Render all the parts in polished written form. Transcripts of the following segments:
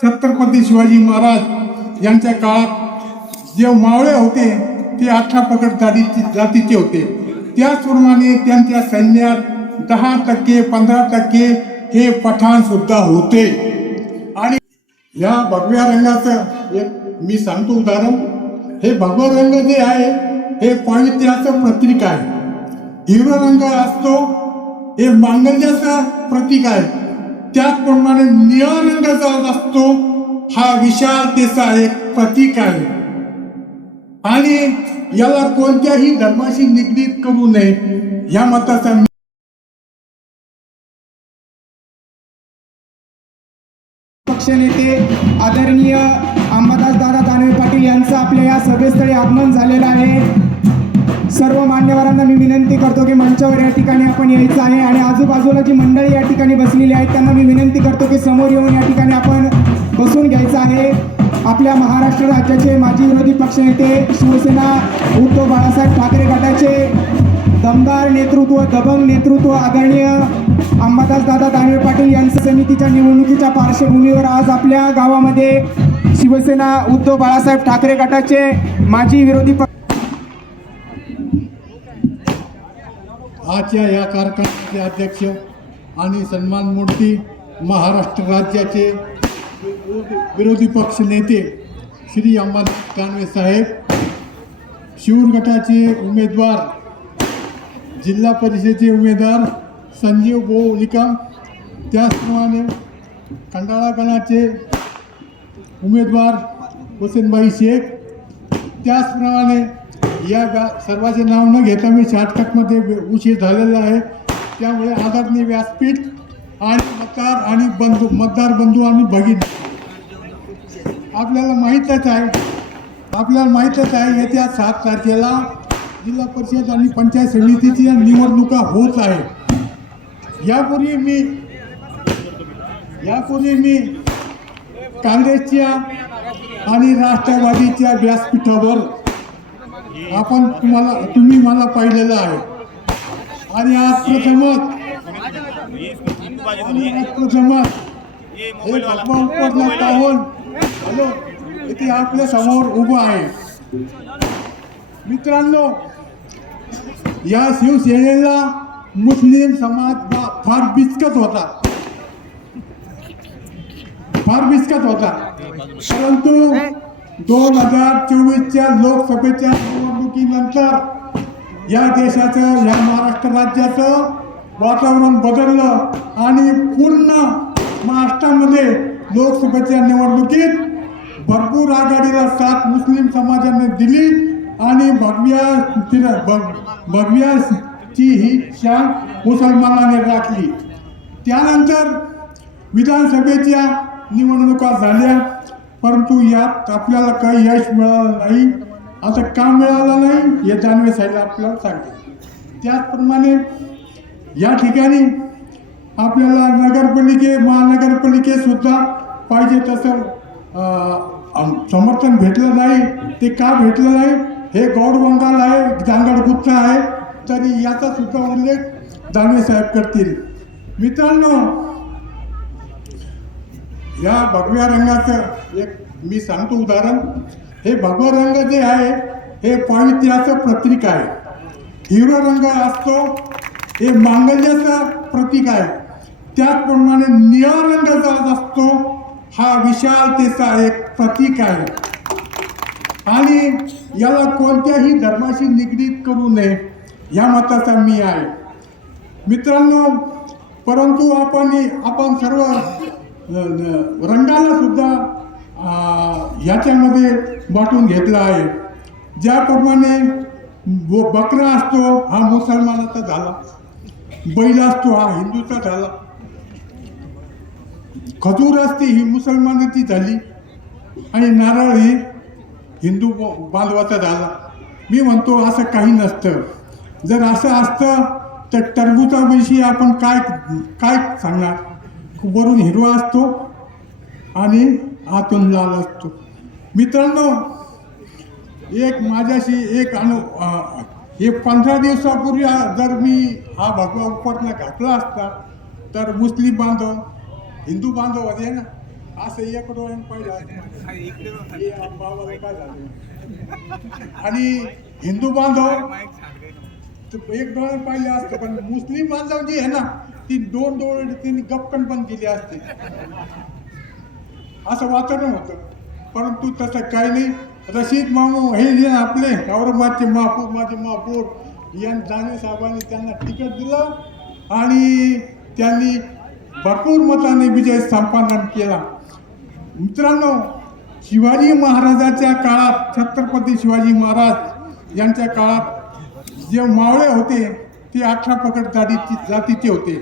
छत्रपती शिवाजी महाराज यांच्या काळात जे मावळे होते ते 18 पगड जातीचे होते. त्याचप्रमाणे त्यांच्या सैन्यात 10% 15% हे पठाण सुद्धा होते. आणि या भगव्या रंगाचं एक मी सांगतो उदाहरण. हे भगवा रंग जे आहे हे पावित्र्याचं प्रतीक आहे. हिरवा रंग असतो हे मांगल्याचं प्रतीक आहे. त्याचप्रमाणे निळा रंग जो असतो हा विशालतेचा एक प्रतीक आहे. आणि याला कोणत्याही धर्माशी निगडीत करू नये या मताचा पक्षनेते आदरणीय अंबादास दादा दानवे पाटील यांचं आपल्या या सभेस्थळी आगमन झालेलं आहे. सर्व मान्यवरांना मी विनंती करतो की मंचावर या ठिकाणी आपण यायचं आहे आणि आजूबाजूला जी मंडळी या ठिकाणी बसलेली आहेत त्यांना मी विनंती करतो की समोर येऊन या ठिकाणी आपण बसून घ्यायचं आहे. आपल्या महाराष्ट्र राज्याचे माजी विरोधी पक्षनेते शिवसेना उद्धव बाळासाहेब ठाकरे गटाचे दमदार नेतृत्व दबंग नेतृत्व आदरणीय अंबादास दादा दानवे पाटील यांच्या समितीच्या निवडणुकीच्या पार्श्वभूमीवर आज आपल्या गावामध्ये शिवसेना उद्धव बाळासाहेब ठाकरे गटाचे माजी विरोधी आजच्या या कार्यक्रमाचे अध्यक्ष आणि सन्मानमूर्ती महाराष्ट्र राज्याचे विरोधी पक्ष नेते श्री अंबादास दानवे साहेब, शिरूर गटाचे उमेदवार, जिल्हा परिषदेचे उमेदवार संजीव भाऊ निकम, त्याचप्रमाणे खंडाळा गणाचे उमेदवार हुसेनबाई शेख, त्याचप्रमाणे या सर्वांचे नाव न घेता मी शॉर्टकटमध्ये उशीर झालेला आहे त्यामुळे आदरणीय व्यासपीठ आणि मतदार बंधू आणि भगिनी, आपल्याला माहीतच आहे येत्या 7 तारखेला जिल्हा परिषद आणि पंचायत समितीच्या निवडणुका होत आहे. यापूर्वी मी काँग्रेसच्या आणि राष्ट्रवादीच्या व्यासपीठावर तुम्ही मला पाहिलेलं आहे. आणि आज प्रथमच हे भगवा उपरला पाहून इथे आपल्या समोर उभं आहे. मित्रांनो, या शिवसेनेला मुस्लिम समाज फार बिचकत होता. परंतु 2024च्या लोकसभेच्या निवडणुकीनंतर या देशाचं, या महाराष्ट्र राज्याचं वातावरण बदललं आणि पूर्ण महाराष्ट्रामध्ये लोकसभेच्या निवडणुकीत भरपूर आघाडीला साथ मुस्लिम समाजाने दिली आणि भगव्याची ही शान मुसलमानाने राखली. त्यानंतर विधानसभेच्या निवडणुका झाल्या, परंतु यात आपल्याला काही यश मिळालं नाही. आता का मिळालं नाही हे दानवे साहेब आपल्याला सांगते. त्याचप्रमाणे या ठिकाणी आपल्याला महानगरपालिकेसुद्धा पाहिजे तसं समर्थन भेटलं नाही. ते का भेटलं नाही हे गौड बंगाल आहे, जांगडगुच्चा आहे, तरी याचा सुद्धा उल्लेख दानवे साहेब करतील. मित्रांनो, या भगव्या रंगाचं एक मी सांगतो उदाहरण. हे भगवा रंग जे आहे हे पावित्र्याचं प्रतीक आहे. हिरवा रंग असतो हे मांगल्याचं प्रतीक आहे. त्याचप्रमाणे निळा रंग जो असतो हा विशालतेचा एक प्रतीक आहे. आणि याला कोणत्याही धर्माशी निगडीत करू नये या मताचा मी आहे. मित्रांनो, परंतु आपण सर्व रंगाला सुद्धा ह्याच्यामध्ये वाटून घेतला आहे. ज्याप्रमाणे बकरा असतो हा मुसलमानाचा झाला, बैल असतो हा हिंदूचा झाला, खजूर असते ही मुसलमानाची झाली आणि नारळ ही हिंदू बांधवाचा झाला. मी म्हणतो असं काही नसतं. जर असं असतं तर टरबूजाविषयी आपण काय सांगणार. वरून हिरवा असतो आणि आतून लाल असतो. मित्रांनो, माझ्याशी एक हे 15 दिवसापूर्वी जर मी हा भगवा उपटणा घातला असता तर मुस्लिम बांधव हिंदू बांधव होते ना, असं एक डोळ्यानं पाहिलं असतं. हे बाबाला काय झालं. आणि हिंदू बांधव एक डोळ्यानं पाहिले असतं, पण मुस्लिम बांधव जी आहे ना ती दोन डोळे त्यांनी गपकन पण केली असते, असं वातावरण होतं. परंतु तसं काही नाही. रशीद मामू हे जे आपले औरंगाबादचे महापौर, माझे महापौर या दानवे साहेबांनी त्यांना तिकीट दिलं आणि त्यांनी भरपूर मताने विजय संपादन केला. मित्रांनो, शिवाजी महाराजाच्या काळात, छत्रपती शिवाजी महाराज यांच्या काळात जे मावळे होते ते 18 पगड जातीचे होते.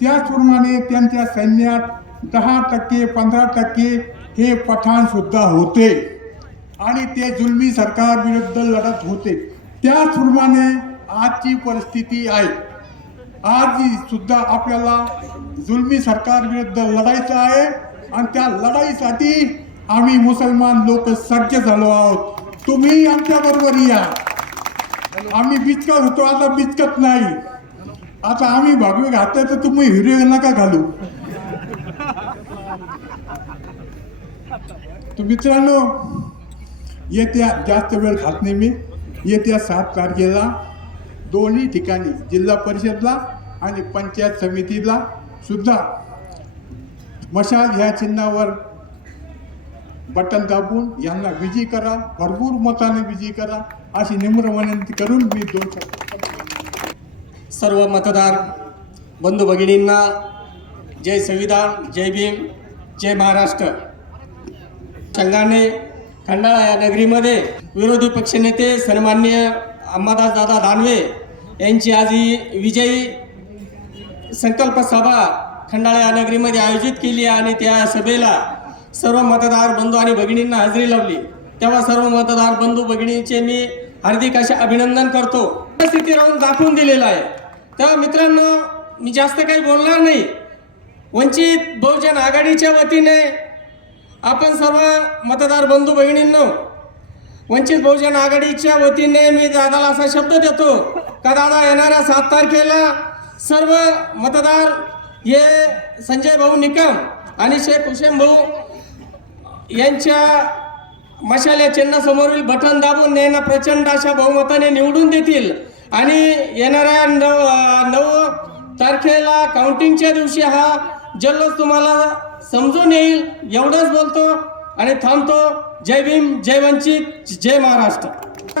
त्याचप्रमाणे त्यांच्या सैन्यात 10% 15% हे पठाण सुद्धा होते आणि ते जुलमी सरकार विरुद्ध लढत होते. त्याचप्रमाणे आजची परिस्थिती आहे. आज सुद्धा आपल्याला जुलमी सरकार विरुद्ध लढायचं आहे आणि त्या लढाईसाठी आम्ही मुसलमान लोक सज्ज झालो आहोत. तुम्ही आमच्या बरोबर या. आम्ही बिचकत होतो, आता बिचकत नाही. आता आम्ही भगवे घातले तर तुम्ही हिरे नका घालू. तर मित्रांनो, येत्या जास्त वेळ घात नाही मी. येत्या 7 तारखेला दोन्ही ठिकाणी जिल्हा परिषदला आणि पंचायत समितीला सुद्धा मशाल ह्या चिन्हावर बटन दाबून यांना विजयी करा, भरपूर मताने विजयी करा अशी निम्र विनंती करून मी 2 शब्द. सर्व मतदार बंधू भगिनींना जय संविधान, जय भीम, जय महाराष्ट्र. संघाने खंडाळा या नगरीमध्ये विरोधी पक्षनेते सन्माननीय अंबादास दादा दानवे यांची आज ही विजयी संकल्प सभा खंडाळा या नगरीमध्ये आयोजित केली आणि त्या सभेला सर्व मतदार बंधू आणि भगिनींना हजेरी लावली. तेव्हा सर्व मतदार बंधू भगिनींचे मी हार्दिक असे अभिनंदन करतो. स्थिती राहून दाखवून दिलेला आहे. तेव्हा मित्रांनो, मी जास्त काही बोलणार नाही. वंचित बहुजन आघाडीच्या वतीने आपण सर्व मतदार बंधू भगिनींनो, वंचित बहुजन आघाडीच्या वतीने मी दादाला असा शब्द देतो का दादा येणाऱ्या 7 तारखेला सर्व मतदार हे संजय भाऊ निकम आणि शेख हुसेन भाऊ यांच्या मशाल या चिन्हासमोरील बटन दाबून यांना प्रचंड अशा बहुमताने निवडून देतील आणि येणाऱ्या 9 तारखेला काउंटिंगच्या दिवशी हा जल्लोष तुम्हाला समजून येईल. एवढंच बोलतो आणि थांबतो. जय भीम, जय वंचित, जय महाराष्ट्र.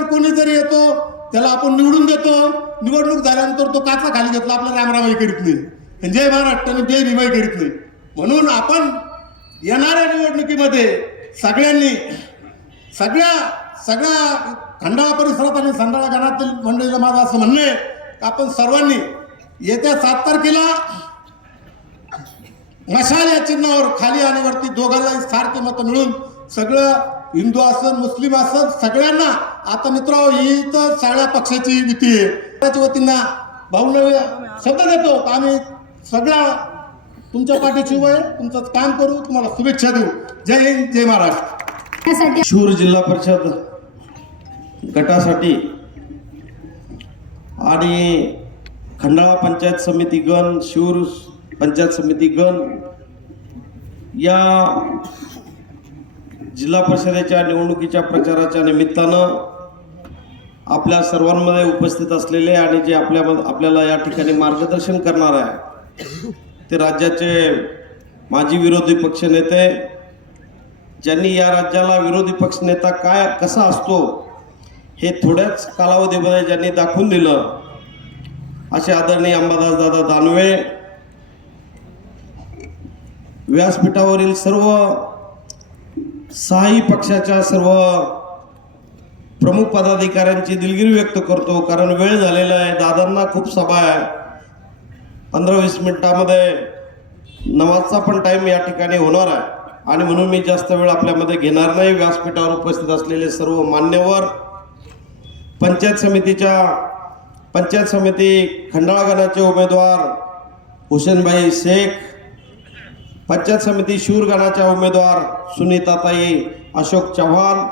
कोणी जरी येतो त्याला आपण निवडून देतो. निवडणूक झाल्यानंतर तो काचा खाली घेतला, आपला रामरामाई करीत नाही, जय महाराष्ट्र आणि जय भीमाई करीत नाही. म्हणून आपण येणाऱ्या निवडणुकीमध्ये सगळ्यांनी सगळ्या खंडाळा परिसरात आणि संडाळा गणातील मंडळीला माझं असं म्हणणं आहे की आपण सर्वांनी येत्या 7 तारखेला मशाल या चिन्हावर खाली आणि वरती दोघांनाही सारखे मतं मिळून सगळं हिंदू असन मुस्लिम असन सगळ्यांना. आता मित्र ही तर सगळ्या पक्षाची युती आहे. त्याच्या वतीनं भाऊला शब्द देतो की आम्ही सगळ्या तुमच्या पाठीशी उभं आहे, तुमचं काम करू, तुम्हाला शुभेच्छा देऊ. जय हिंद, जय महाराष्ट्र. शूर जिल्हा परिषद गटासाठी आणि खंडाळा पंचायत समिती गण, शूर पंचायत समिती गण या जिल्हा परिषदेच्या निवडणुकीच्या प्रचाराच्या निमित्तानं आपल्या सर्वांमध्ये उपस्थित असलेले आणि जे आपल्याला या ठिकाणी मार्गदर्शन करणार आहे ते राज्याचे माजी विरोधी पक्षनेते, ज्यांनी या राज्याला विरोधी पक्षनेता कसा असतो हे थोड्याच कालावधीमध्ये ज्यांनी दाखवून दिलं, असे आदरणीय अंबादास दादा दानवे, व्यासपीठावरील सर्व 6ही पक्षाच्या सर्व प्रमुख पदाधिकाऱ्यांची दिलगिरी व्यक्त करतो. कारण वेळ झालेला आहे, दादांना खूप सभा आहे. 15-20 मिनिटामध्ये नमाजचा पण टाईम या ठिकाणी होणार आहे आणि म्हणून मी जास्त वेळ आपल्यामध्ये घेणार नाही. व्यासपीठावर उपस्थित असलेले सर्व मान्यवर, पंचायत समिती खंडाळा गणाचे उमेदवार हुसेनभाई शेख, पंचायत समिती शूर गणाच्या उमेदवार सुनीताताई अशोक चव्हाण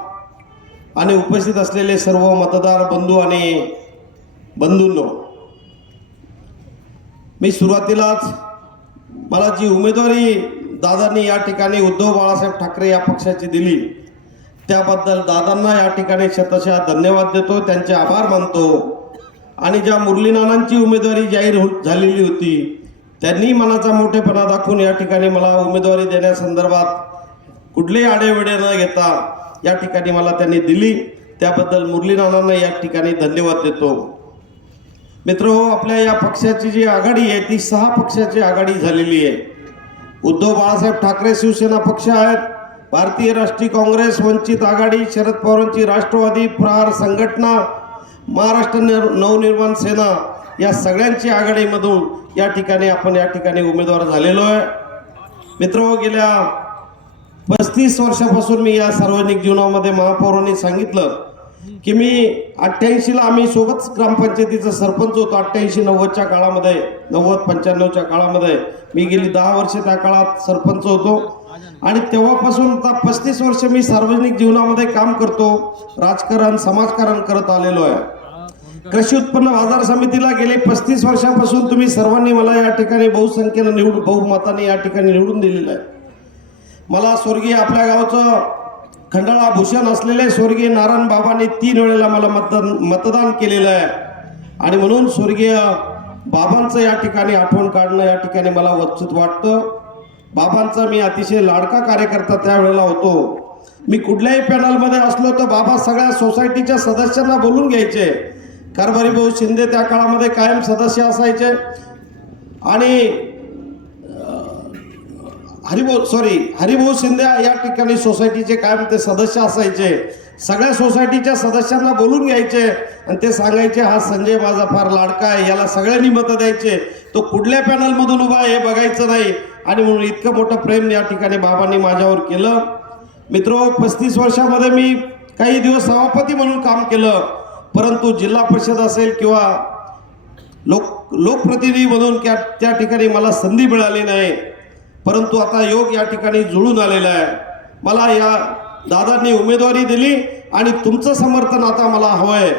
आणि उपस्थित असलेले सर्व मतदार बंधू आणि बंधूंनो, मी सुरुवातीलाच मला जी उमेदवारी दादांनी या ठिकाणी उद्धव बाळासाहेब ठाकरे या पक्षाची दिली, त्याबद्दल दादांना या ठिकाणी शतशः धन्यवाद देतो, त्यांचे आभार मानतो. आणि ज्या मुरलीनानांची उमेदवारी जाहीर झालेली होती, त्यांनी मनाचा मोठेपणा दाखवून या ठिकाणी मला उमेदवारी देण्यासंदर्भात कुठलेही आडेवेडे न घेता या ठिकाणी मला त्यांनी दिली, त्याबद्दल मुरलीनानांना या ठिकाणी धन्यवाद देतो. मित्रहो, आपल्या या पक्षाची जी आघाडी आहे ती 6 पक्षाची आघाडी झालेली आहे. उद्धव बाळासाहेब ठाकरे शिवसेना पक्ष आहेत, भारतीय राष्ट्रीय काँग्रेस, वंचित आघाडी, शरद पवारांची राष्ट्रवादी, प्रहार संघटना, महाराष्ट्र नवनिर्माण सेना या सगळ्यांची आघाडीमधून या ठिकाणी आपण या ठिकाणी उमेदवार झालेलो आहे. मित्रहो, गेल्या 35 वर्षापासून मी या सार्वजनिक जीवनामध्ये महापौरांनी सांगितलं की मी 88ला आम्ही सोबत ग्रामपंचायतीचा सरपंच होतो. 88-90च्या काळामध्ये, 90-95च्या काळामध्ये मी गेली 10 वर्षे त्या काळात सरपंच होतो. आणि तेव्हापासून आता 35 वर्ष मी सार्वजनिक जीवनामध्ये काम करतो, राजकारण समाजकारण करत आलेलो आहे. कृषी उत्पन्न बाजार समितीला गेले 35 वर्षापासून तुम्ही सर्वांनी मला या ठिकाणी बहुसंख्येनं बहुमताने या ठिकाणी निवडून दिलेलं आहे. मला स्वर्गीय आपल्या गावचं खंडाळा भूषण असलेले स्वर्गीय नारायण बाबांनी 3 वेळेला मला मतदान केलेलं आहे. आणि म्हणून स्वर्गीय बाबांचं या ठिकाणी आठवण काढणं या ठिकाणी मला वचूत वाटतं. बाबांचा मी अतिशय लाडका कार्यकर्ता त्यावेळेला होतो. मी कुठल्याही पॅनलमध्ये असलो तर बाबा सगळ्या सोसायटीच्या सदस्यांना बोलून घ्यायचे. कारभारी भाऊ शिंदे त्या काळामध्ये कायम सदस्य असायचे. आणि हरिभाऊ शिंदे या ठिकाणी सोसायटीचे कायम ते सदस्य असायचे. सगळ्या सोसायटीच्या सदस्यांना बोलून घ्यायचे आणि ते सांगायचे, हा संजय माझा फार लाडका आहे, याला सगळ्यांनी मतं द्यायचे, तो कुठल्या पॅनलमधून उभा आहे हे बघायचं नाही. आणि म्हणून इतकं मोठं प्रेम या ठिकाणी बाबांनी माझ्यावर केलं. मित्रो, 35 वर्षामध्ये मी काही दिवस सभापती म्हणून काम केलं, परंतु जिल्हा परिषद असेल किंवा लोकप्रतिनिधी म्हणून त्या ठिकाणी मला संधी मिळाली नाही. परंतु आता योग या ठिकाणी जुळून आलेला आहे. मला या दादांनी उमेदवारी दिली आणि तुमचं समर्थन आता मला हवं आहे.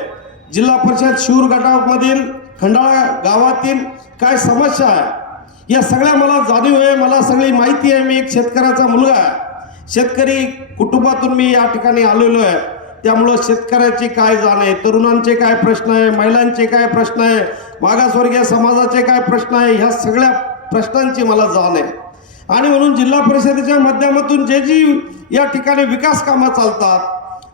जिल्हा परिषद शिरूर गटामधील खंडाळा गावातील काय समस्या आहे या सगळ्या मला जाणीव आहे, मला सगळी माहिती आहे. मी एक शेतकऱ्याचा मुलगा आहे, शेतकरी कुटुंबातून मी या ठिकाणी आलेलो आहे. त्यामुळं शेतकऱ्याची काय जाण आहे, तरुणांचे काय प्रश्न आहे, महिलांचे काय प्रश्न आहे, मागासवर्गीय समाजाचे काय प्रश्न आहे, ह्या सगळ्या प्रश्नांची मला जाण आहे. आणि म्हणून जिल्हा परिषदेच्या माध्यमातून जी या ठिकाणी विकास कामं चालतात,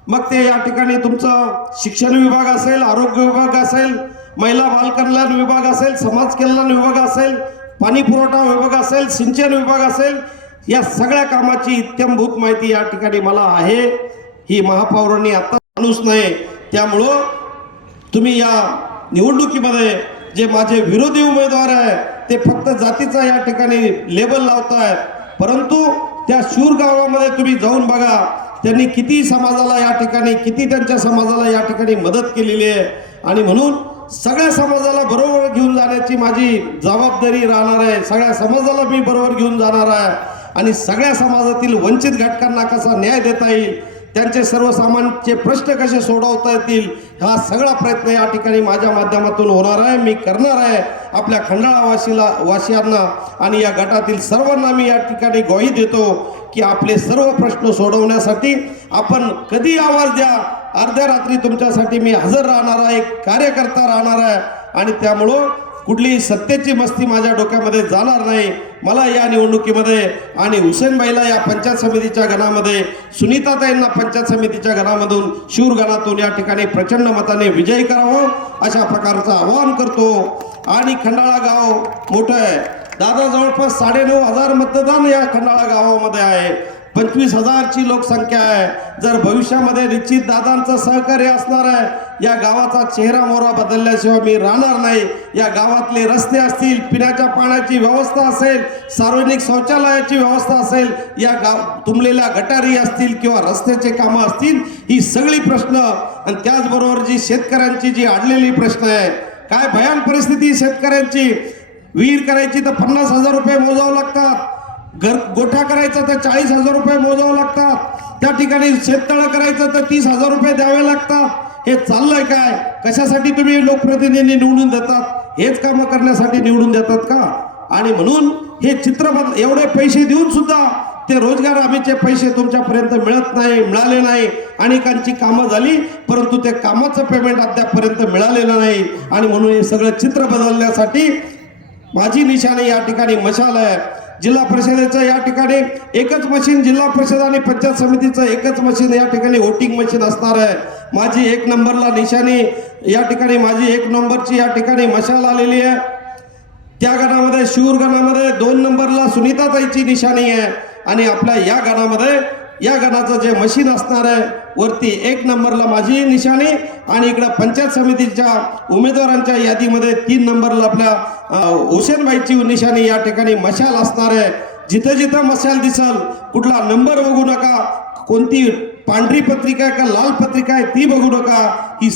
मग ते या ठिकाणी तुमचं शिक्षण विभाग असेल, आरोग्य विभाग असेल, महिला बालकल्याण विभाग असेल, समाज कल्याण विभाग असेल, पाणी पुरवठा विभाग असेल, सिंचन विभाग असेल, या सगळ्या कामाची इत्थंभूत माहिती या ठिकाणी मला आहे. ही महापौरांनी आता माणूस नाही. त्यामुळं तुम्ही या निवडणुकीमध्ये जे माझे विरोधी उमेदवार आहे ते फक्त जातीचा या ठिकाणी लेबल लावतायत, परंतु त्या शूर गावामध्ये तुम्ही जाऊन बघा, त्यांनी किती समाजाला या ठिकाणी, किती त्यांच्या समाजाला या ठिकाणी मदत केलेली आहे. आणि म्हणून सगळ्या समाजाला बरोबर घेऊन जाण्याची माझी जबाबदारी राहणार आहे. सगळ्या समाजाला मी बरोबर घेऊन जाणार आहे आणि सगळ्या समाजातील वंचित घटकांना कसा न्याय देता येईल, त्यांचे सर्वसामान्यांचे प्रश्न कसे सोडवता येतील, हा सगळा प्रयत्न या ठिकाणी माझ्या माध्यमातून होणार आहे, मी करणार आहे. आपल्या खंडाळा वासियांना आणि या गटातील सर्वांना मी या ठिकाणी ग्वाही देतो की आपले सर्व प्रश्न सोडवण्यासाठी आपण कधी आवाज द्या, अर्ध्या रात्री तुमच्यासाठी मी हजर राहणार आहे, कार्यकर्ता राहणार आहे. आणि त्यामुळं कुठलीही सत्तेची मस्ती माझ्या डोक्यामध्ये जाणार नाही. मला या निवडणुकीमध्ये आणि हुसेनबाईला या पंचायत समितीच्या गणामध्ये, सुनीताताईंना पंचायत समितीच्या गणामधून, शिरूर गणातून या ठिकाणी प्रचंड मताने विजयी करावं अशा प्रकारचं आवाहन करतो. आणि खंडाळा गाव मोठं आहे दादा, जवळपास 9,500 मतदान या खंडाळा गावामध्ये आहे. 25,000ची लोकसंख्या आहे. जर भविष्यामध्ये निश्चित दादांचं सहकार्य असणार आहे, या गावाचा चेहरा मोहरा बदलल्याशिवाय मी राहणार नाही. या गावातले रस्ते असतील, पिण्याच्या पाण्याची व्यवस्था असेल, सार्वजनिक शौचालयाची व्यवस्था असेल, या तुंबलेल्या गटारी असतील किंवा रस्त्याचे कामं असतील, ही सगळी प्रश्न आणि त्याचबरोबर जी शेतकऱ्यांची जी अडलेली प्रश्न आहे, काय भयान परिस्थिती शेतकऱ्यांची. विहीर करायची तर 50,000 रुपये मोजावं लागतात, गोठा करायचा तर 40,000 रुपये मोजावं लागतात, त्या ठिकाणी शेततळं करायचं तर 30,000 रुपये द्यावे लागतात. हे चाललंय काय? कशासाठी तुम्ही लोकप्रतिनिधी निवडून देतात? हेच कामं करण्यासाठी निवडून देतात का? आणि म्हणून हे चित्र एवढे पैसे देऊन सुद्धा ते रोजगार हमीचे पैसे तुमच्यापर्यंत मिळत नाही, मिळाले नाही. अनेकांची कामं झाली परंतु ते कामाचं पेमेंट अद्यापपर्यंत मिळालेलं नाही. आणि म्हणून हे सगळं चित्र बदलण्यासाठी माझी निशाणी या ठिकाणी मशाल आहे. जिल्हा परिषदेचं या ठिकाणी एकच मशीन, जिल्हा परिषद आणि पंचायत समितीचं एकच मशीन या ठिकाणी वोटिंग मशीन असणार आहे. माझी 1 नंबरला निशाणी या ठिकाणी, माझी 1 नंबरची या ठिकाणी मशाल आलेली आहे. त्या गणामध्ये शिऊर गणामध्ये 2 नंबरला सुनीताताईची निशाणी आहे. आणि आपल्या या गणामध्ये या गणाचं जे मशीन असणार आहे वरती 1 नंबरला माझी निशाणी आणि इकडं पंचायत समितीच्या उमेदवारांच्या यादीमध्ये 3 नंबरला आपल्या हुसेनबाईची निशाणी या ठिकाणी मशाल असणार आहे. जिथं जिथं मशाल दिसल कुठला नंबर बघू नका, कोणती पांढरी पत्रिका आहे का लाल पत्रिका आहे ती बघू नका. ही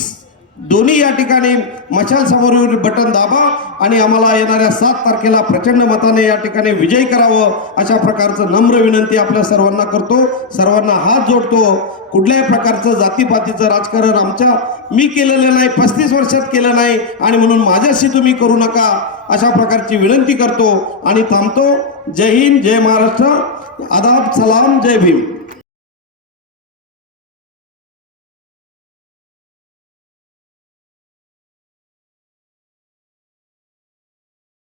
दोन्ही या ठिकाणी मशाल समोरील बटन दाबा आणि आम्हाला येणाऱ्या 7 तारखेला प्रचंड मताने या ठिकाणी विजयी करावं अशा प्रकारचं नम्र विनंती आपल्या सर्वांना करतो. सर्वांना हात जोडतो. कुठल्याही प्रकारचं जातीपातीचं राजकारण मी केलेलं नाही, 35 वर्षात केलं नाही आणि म्हणून माझ्याशी तुम्ही करू नका अशा प्रकारची विनंती करतो आणि थांबतो. जय हिंद, जय महाराष्ट्र, आदाब, सलाम, जय भीम.